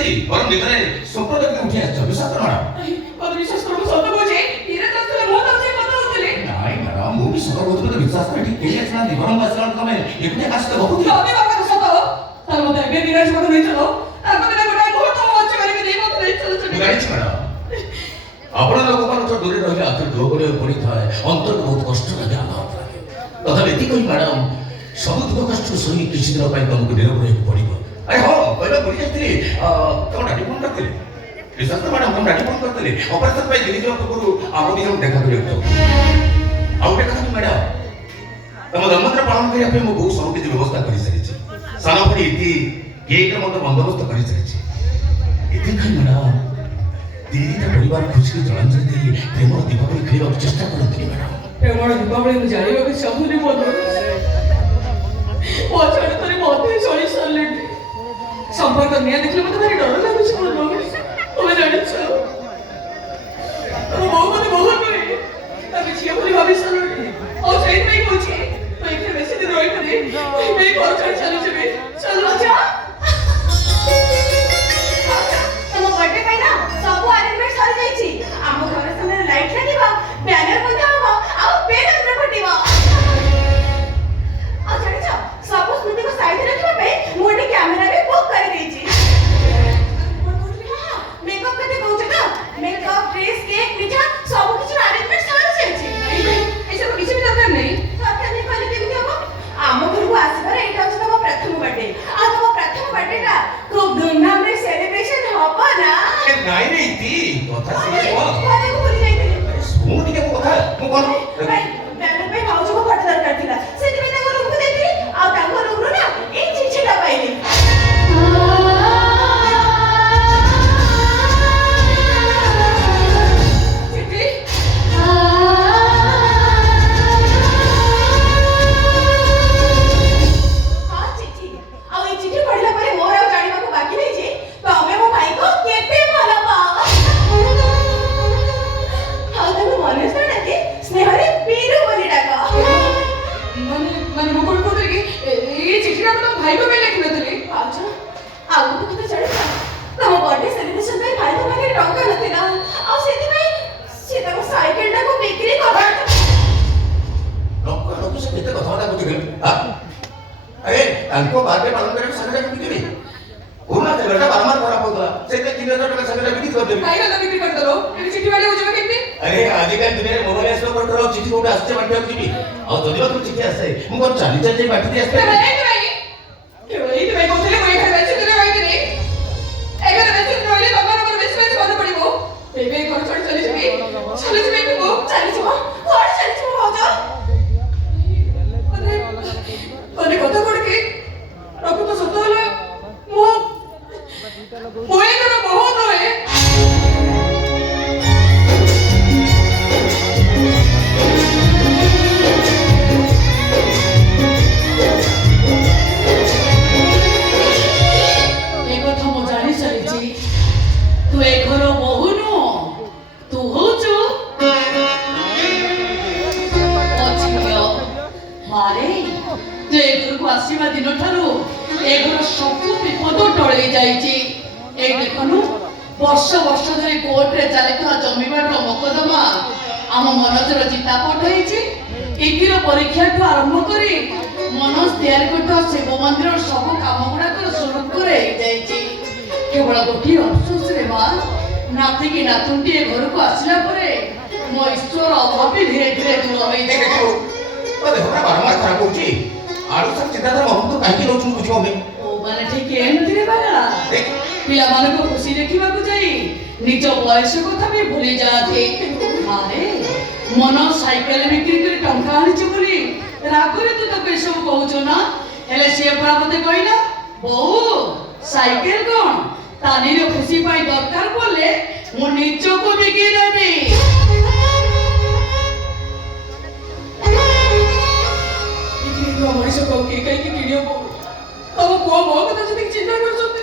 ନାହାନ୍ତି ବରଂ ନିଦରେ ସ୍ୱପ୍ନ ଦେଖି ଉଠି ଆସିଛ ବିଶ୍ୱାସ କର ମ୍ୟାଡ଼ାମ ବିଶ୍ୱାସ କର ସତ କହୁଛି ଧୀରେ ଚାଷରେ ମୁଁ ତ ସେ କଥା ହଉଥିଲି ନାଇଁ ମ୍ୟାଡ଼ାମ ମୁଁ ବି ସତ କହୁଥିଲି ତ ବିଶ୍ୱାସ କରି ଏଠି କେହି ଆସିନାହାନ୍ତି ବରଂ ଆସିଲା ତମେ ଏକୁଟିଆ କାହା ସହିତ ଗପୁଥିଲ ଯଦି ବାପାର ସତ ତାହେଲେ ମୋତେ ଏବେ ବିରାଜ ପାଖକୁ ନେଇ ଚାଲ ତାଙ୍କ ବିନା ଗୋଟାଏ ମୁହୂର୍ତ୍ତ ମୁଁ ଅଛି କରିକି ନେଇ ମୋତେ ନେଇ ଚାଲ ମୁଁ ଜାଣିଛି ମ୍ୟାଡ଼ାମ ଆପଣ ଲୋକମାନଙ୍କ ଦୂରରେ ରହିଲେ ଆଖି ଡୋ କରିବାକୁ ପଡ଼ିଥାଏ ଅନ୍ତରରେ ବହୁତ କଷ୍ଟ ଲାଗେ ଆଘାତ ଲାଗେ ତଥାପି ଏତିକି କହି ମ୍ୟାଡ଼ାମ ସବୁ ଦୁଃଖ କଷ୍ଟ ସହି କିଛି ଦିନ ପାଇଁ ତମକୁ ନିରବ ରହିବାକୁ ପଡ଼ିବ ଆରେ ହଁ କହିବା ଭୁଲି ଯାଇଥିଲି ତମ ଡାଡି ଫୋନ୍ କରିଥିଲେ ବିଶ୍ୱାସ କର ମ୍ୟାଡ଼ାମ ତମ ଡାଡି ଫୋନ୍ କରିଥିଲେ ଅପରେସନ ପାଇଁ ଦିଲ୍ଲୀ ଯିବା ପୂର୍ବରୁ ଆମ ଦୁଇ ଜଣ ଦେଖା କରିବାକୁ ଯାଉ ଆଉ ଗୋଟେ କଥା ମ୍ୟାଡ଼ାମ ତମ ଜନ୍ମଦିନ ପାଳନ କରିବା ପାଇଁ ମୁଁ ବହୁତ ସବୁ କିଛି ବ୍ୟବସ୍ଥା କରିସାରିଛି ସାନ ଭଳି ଇତି କେକ୍ର ମଧ୍ୟ ବନ୍ଦୋବସ୍ତ କରିସାରିଛି ଏଥିପାଇଁ ମ୍ୟାଡ଼ାମ ଦିଦିଟା ପରିବାର ଖୁସିରେ ଜଳାଞ୍ଜଳି ଦେଇ ପ୍ରେମର ଦୀପାବଳି ଖେଳିବାକୁ ଚେଷ୍ଟା କରନ୍ତି ମ୍ୟାଡ଼ାମ ପ୍ରେମର ଦୀପାବଳି ମୁଁ ଜାଣିବାକୁ ଚାହୁଁନି ମୋ ଛାଡ଼ ଥରେ ମୋତେ ଚଳି ସାରିଲେଣି ସମ୍ପର୍କ ନିଆଁ ଦେଖିଲେ ମୋତେ ଭାରି ଡର ଲାଗୁଛି ମୋ ତମେ ଜାଣିଛ ତମ ବୋଉ ମୋତେ ବହୁତ ନୁହେଁ ତମେ ଝିଅ ବୋଲି ଭାବି ସାରିଲଣି ଆଉ ସେଇଥିପାଇଁ କହୁଛି ମୁଁ ଏଠି ବେଶୀ ଦିନ ରହିପାରିବି ଏଇ ଘର ଛାଡ଼ି ଚାଲିଯିବି ଚାଲ ଯା ତମ ବର୍ଥଡେ ପାଇଁ ନା ସବୁ ଆରେଞ୍ଜମେଣ୍ଟ ସରି ଯାଇଛି ଆମ ଘର ସାମ୍ନାରେ ଲାଇଟ୍ ଲାଗିବ ବ୍ୟାନର ବନ୍ଧା ହବ ଆଉ ବେଲୁନ ଫୁଟିବ ଆଉ ଜାଣିଛ ସବୁ ସ୍ମୃତିକୁ ସାଇଜ ରଖିବା ପାଇଁ ମୁଁ ଗୋଟେ କ୍ୟାମେରା ବି ବୁକ୍ କରିଦେଇଛି ମେକଅପ୍ କଥା କହୁଛ ତ ମେକଅପ୍ ଡ୍ରେସ୍ କେକ୍ ମିଠା ସବୁ କିଛି ଆରେଞ୍ଜମେଣ୍ଟ ସରି ଯାଇଛି ଏସବୁ କିଛି ବି ଦରକାର ନାହିଁ ଦରକାର ନାହିଁ କହିଲେ କେମିତି ହବ ଆମ ଘରକୁ ଆସିବାର ଏଇଟା ହଉଛି ତମ ପ୍ରଥମ ବର୍ଥଡେ ଆଉ ତମ ପ୍ରଥମ ବର୍ଥଡେଟା ଖୁବ ଧୁମଧାମରେ ସେଲିବ୍ରେସନ ହବ ନା ନାଇଁ ରେ ଇତି କଥା ଶୁଣିବ କହିବାକୁ ଭୁଲି ଯାଇଥିଲି ଶୁଣୁ ଟିକେ ମୋ କଥା ମୁଁ କଣ ବ୍ୟାନର ପାଇଁ ଭାଉଜଙ୍କ ଫଟୋ ଦରକାର ଥିଲା ସେଥିପାଇଁ ତାଙ୍କ ରୁମକୁ ଯାଇଥିଲି ଆଉ ତାଙ୍କ ରୁମରୁ ନା ଏଇ ଚିଠିଟା ପାଇଲି ଚିଠି ହଁ ଚିଠି ଆଉ ଏଇ ଚିଠି ପଢିଲା ପରେ ମୋର ଆଉ ଜାଣିବାକୁ ବାକି ନାହିଁ ଯେ ତମେ ମୋ ଭାଇକୁ କେତେ ଭଲ ପାଅ ଆଉ ତାକୁ ମନସ୍ଥ ଡାକି ସ୍ନେହରେ ପିରୁ ବୋଲି ଡାକ ମାନେ ମୁଁ କଣ କହୁଥିଲି କି ଏଇ ଚିଠିଟା ମୁଁ ତମ ଭାଇଙ୍କ ପାଇଁ ଲେଖିନଥିଲି ଭାଉଜ ଆଉ ଗୋଟେ କଥା ଜାଣିଛ ତମ ବର୍ଥଡେ ସେଲିବ୍ରେସନ ପାଇଁ ଭାଇଙ୍କ ପାଖରେ ଟଙ୍କା ନଥିଲା ଆଉ ସେଥିପାଇଁ ସେ ତାଙ୍କ ସାଇକେଲଟାକୁ ବିକ୍ରି କରିଦେଲା ଲୋକ ସେ କେତେ କଥାବାର୍ତ୍ତା କରୁଥିଲେ ଆରେ ତାଙ୍କ ବାର୍ଥଡେ ପାଳନ କରିବାକୁ ସାଙ୍ଗରେ ବିକିବି ପୁରୁଣା ସାଙ୍ଗଟା ବାରମ୍ବାର ଖରାପ ହଉଥିଲା ସେଥିପାଇଁ 3000 ଟଙ୍କା ସାଙ୍ଗରେ ବିକ୍ରି କରିଦେବି ଭାଇ ଗଲା ବିକ୍ରି କରିଦେବ ଏବେ ଚିଠି ବାଲି ହଉଛ କେମିତି ଆରେ ଆଜିକାଲି ଦୁନିଆରେ ମୋବାଇଲ ଆସିବା ପରଠାରୁ ଆଉ ଚିଠି କୋଉଠି ଆସିছে ବାଣ୍ଟିବାକୁ ଯିବି ଆଉ ଯଦି ତୁ ଚିଠି ଆସେ ମୁଁ କଣ ଚାଲି ଚାଲି ଯାଇ ବାଣ୍ଟି ଦେଇ ଆସିବି ଏଇଥିପାଇଁ କହୁଥିଲେ ମୁଁ ଏখানে ବେଶୀ ଦିନ ରହିବିନି ଏখানে ବେଶୀ ଦିନ ରହିଲେ ତମର ମୋର ବେଶୀ ବେଶୀ ମନେ ପଡ଼ିବ ଏବେ ଘର ଛାଡ଼ି ଚାଲିଯିବି ମୁଁ ଚାଲିଯିବ କୁଆଡ଼େ ଚାଲିଯିବ ଭାଉଜ ମାନେ କଥା କଣ କି ପ୍ରକୃତ ସତ ହେଲା ମୁଁ ଏଥର ବହୁ ନୁହେଁ ଏ କଥା ମୁଁ ଜାଣି ସାରିଛି ତୁ ଏ ଘର ବହୁ ନୁହଁ ତୁ ହଉଛୁ ମାରେ ତୁ ଏ ଘରକୁ ଆସିବା ଦିନଠାରୁ ଏ ଘର ସବୁ ବିପଦ ଟଳେଇ ଯାଇଛି ଏଇ ଦେଖନୁ ବର୍ଷ ବର୍ଷ ଧରି କୋର୍ଟରେ ଚାଲିଥିବା ଜମିବାଡିର ମକଦ୍ଦମା ଆମ ମନୋଜର ଚିତାପଟ ହେଇଛି ଇତିର ପରୀକ୍ଷାଠୁ ଆରମ୍ଭ କରି ମନୋଜ ତିଆରି କରିଥିବା ଶିବ ମନ୍ଦିରର ସବୁ କାମ ଗୁଡାକର ସୁରୁଖୁରୁରେ ହେଇଯାଇଛି କେବଳ ଗୋଟିଏ ଅଫସୋସରେ ମା ନାତିକି ନାତୁଣଟିଏ ଘରକୁ ଆସିଲା ପରେ ମୋ ଈଶ୍ୱର ଅଭାବ ଧୀରେ ଧୀରେ ଦୂର ହୋଇଯିବ ଦେହଟା ବାରମ୍ବାର ଖରାପ ହଉଛି ଆଳୁ ସାର୍ ଚିନ୍ତାଧାରା ମହମ୍ମଦ କାହିଁକି ରହୁଛୁ ବୁଝିପାରୁନି ଓ ମାନେ ଠିକ ଏମିତିରେ ବାଗା ପିଲାମାନଙ୍କୁ ଖୁସି ଦେଖିବାକୁ ଯାଇ ନିଜ ବୟସ କଥା ବି ଭୁଲି ଯାଆନ୍ତି ଆରେ ମନ ସାଇକେଲ ବିକ୍ରି କରି ଟଙ୍କା ଆଣିଛୁ ବୋଲି ରାଗରେ ତୁ ତାକୁ ଏସବୁ କହୁଛୁ ନା ହେଲେ ସିଏ ପରା ମତେ କହିଲା ବୋଉ ସାଇକେଲ କଣ ତାନିର ଖୁସି ପାଇଁ ଦରକାର ପଡିଲେ ମୁଁ ନିଜକୁ ବିକି ଦେବି ମଣିଷ କହୁ କିଏ କାହିଁକି କିଣିବ ତମ ପୁଅ ମୋ କଥା ସେତିକି ଚିନ୍ତା କରୁଛନ୍ତି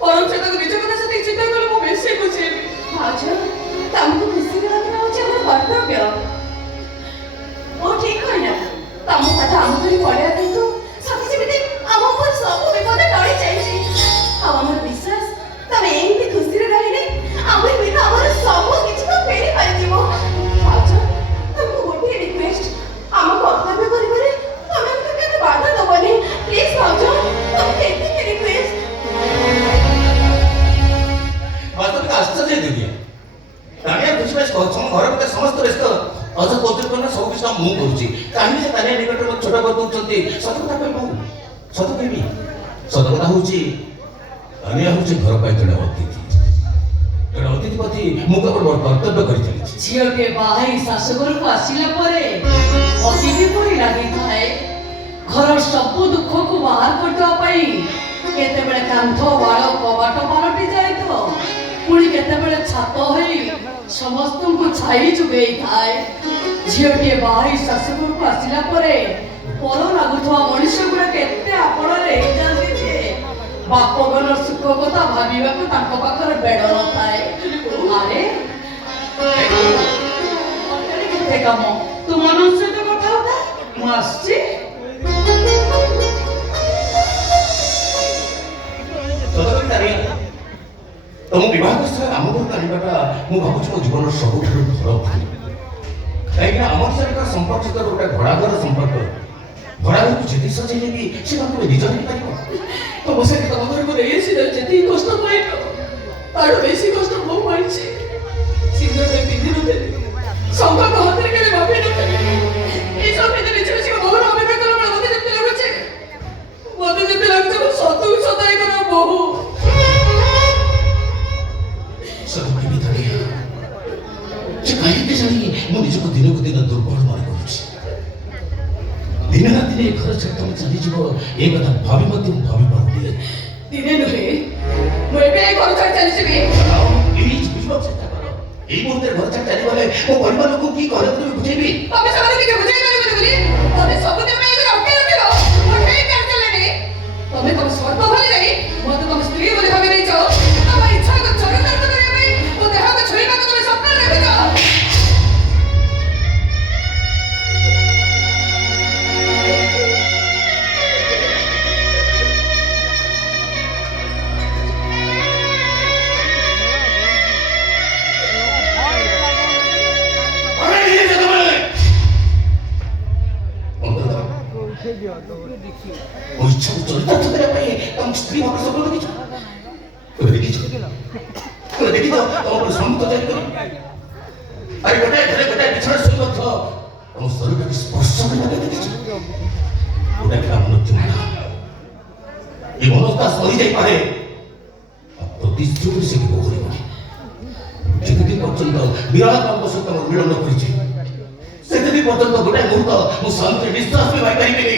ବରଂ ସେ ତାକୁ ନିଜ କଥା ସେତିକି ଚିନ୍ତା କଲେ ମୁଁ ବେଶୀ ଖୁସି ହେବି ଭାଉଜ ତମକୁ ଖୁସି କରିବା ହଉଛି ଆମର କର୍ତ୍ତବ୍ୟ ଓ ଠିକ କହିଲା ତମ କଥା ଆମ ଧରି ପଳେଇବା କିନ୍ତୁ ସତେ ଯେମିତି ଆମ ଉପରେ ସବୁ ବିପଦ ଟଳି ଯାଇଛି ଆଉ ଆମର ବିଶ୍ୱାସ ତମେ ମୁଁ କରୁଛି କାହିଁକି ସେ ତାନିଆ ନିକଟରେ ମୋତେ ଛୋଟ କରିଦେଉଛନ୍ତି ସତ କଥା କହିବୁ ସତ କହିବି ସତ କଥା ହଉଛି ତାନିଆ ହଉଛି ଘର ପାଇଁ ଜଣେ ଅତିଥି ପ୍ରତି ମୁଁ କେବଳ ମୋର କର୍ତ୍ତବ୍ୟ କରି ଚାଲିଛି ଝିଅଟିଏ ବାହା ହେଇ ଶାଶୁଘରକୁ ଆସିଲା ପରେ ଅତିଥି ପରି ଲାଗିଥାଏ ଘର ସବୁ ଦୁଃଖକୁ ବାହାର କରିଦେବା ପାଇଁ କେତେବେଳେ କାନ୍ଥ ବାଳ କବାଟ ପାଲଟି ଯାଇଥିବ ପୁଣି କେତେବେଳେ ଛାତ ହୋଇ ସମସ୍ତଙ୍କୁ ଛାଇ ଯୋଗେଇଥାଏ ଝିଅଟିଏ ବାହା ହେଇ ଶାଶୁଘରକୁ ଆସିଲା ପରେ ପର ଲାଗୁଥିବା ମଣିଷ ଗୁଡା କେତେ ଆପଣରେ ହେଇଯାନ୍ତି ଯେ ବାପ ଘର ସୁଖ କଥା ଭାବିବାକୁ ତାଙ୍କ ପାଖରେ ବେଳ ନଥାଏ ଆରେ କେତେ କାମ ତୁ ମାନଙ୍କ ସହିତ କଥା ହଉଥା ମୁଁ ଆସିଛି ତମ ବିବାହ ସ୍ଥଳରେ ଆମ ଘରକୁ ଆଣିବାଟା ମୁଁ ଭାବୁଛି ମୋ ଜୀବନର ସବୁଠାରୁ ଭଲ ଭୁଲ କାହିଁକିନା ଆମର ସହିତ ସମ୍ପର୍କିତ ଗୋଟେ ଭଡ଼ାଘର ସମ୍ପର୍କ ଭଡ଼ାଘରକୁ ଯେତିକି ସଜେଇଲେ ବି ସେ ତମକୁ ନିଜ ହେଇପାରିବ ତମ ସାଙ୍ଗେ ତମ ଘରକୁ ନେଇ ଆସିଲେ ଯେତିକି କଷ୍ଟ ପାଇଲ ତାଠୁ ବେଶୀ କଷ୍ଟ ମୁଁ ପାଇଛି ସିନ୍ଦୁରରେ ପିନ୍ଧି ନଥିଲି ସଂକଟ ହାତରେ କେବେ ଭାବି ନଥିଲି ଏସବୁ ଭିତରେ ନିଜର ଝିଅ ବହୁର ଅପେକ୍ଷା କଲା ବେଳେ ମତେ ଯେମିତି ଲାଗୁଛି ମୁଁ ସତକୁ ସତ ହେଇଗଲା ବହୁ ସେ କାହିଁକି ଜାଣି ମୁଁ ନିଜକୁ ଦିନକୁ ଦିନ ଦୁର୍ବଳ ମନେ କରୁଛି ଦିନେ ନା ଦିନେ ଘର ଛାଡ଼ି ତମେ ଚାଲିଯିବ ଏ କଥା ଭାବି ମଧ୍ୟ ମୁଁ ଭାବି ପାରୁନି ଦିନେ ନୁହେଁ ମୁଁ ଏବେ ଏ ଘର ଛାଡ଼ି ଚାଲିଯିବି ବୁଝିବାକୁ ଚେଷ୍ଟା କର ଏଇ ମୁହୂର୍ତ୍ତରେ ଘର ଛାଡ଼ି ଚାଲିଗଲେ ମୋ ପରିବାର ଲୋକଙ୍କୁ କି ଘରେ ତମେ ବୁଝେଇବି ତମେ ସେମାନେ ଟିକେ ବୁଝେଇ ପାରିବନି ବୋଲି ତମେ ସବୁଦିନ ପାଇଁ ଏଗୁରା ଅଟକେଇ ରଖିବ ମୁଁ ଠିକ କରିଦେଲେଣି ତମେ ତମ ସ୍ୱାର୍ଥ ଭୁଲି ଯାଇ ମତେ ତମ ସ୍ତ୍ରୀ ବୋଲି ଭାବି ଦେଇଛ ତମ ଇଚ୍ଛାକୁ ଚରିତାର୍ଥ କରିବା ପାଇଁ ମୋ ଦେହକୁ ଛୁଇଁବାକୁ ତମେ ସ୍ୱପ୍ନ ଦେଖିଛ ইচ্ছাকে চরিতার্থ করা পাই তম স্ত্রী ভাবে স্বপ্ন দেখিছ কেবে দেখিছ কেবে দেখিছ তোমার সম্মুখ জারি করি আরে গোটায় ঘরে গোটায় বিছানা শুয়ে মধ্য তোমার শরীরটাকে স্পর্শ করে দেখিছ গোটায় গ্রাম মধ্যে এই মনস্তা সরি যাই পারে প্রতিশ্রুতি সে কেউ করিবনি যেদিন পর্যন্ত বিরাট বাঙ্গ সহ তোমার মিলন করেছে সেদিন পর্যন্ত গোটায় মুহূর্ত ମୁଁ ଶାନ୍ତିରେ ନିଶ୍ୱାସ ବି ପାଇପାରିବିନି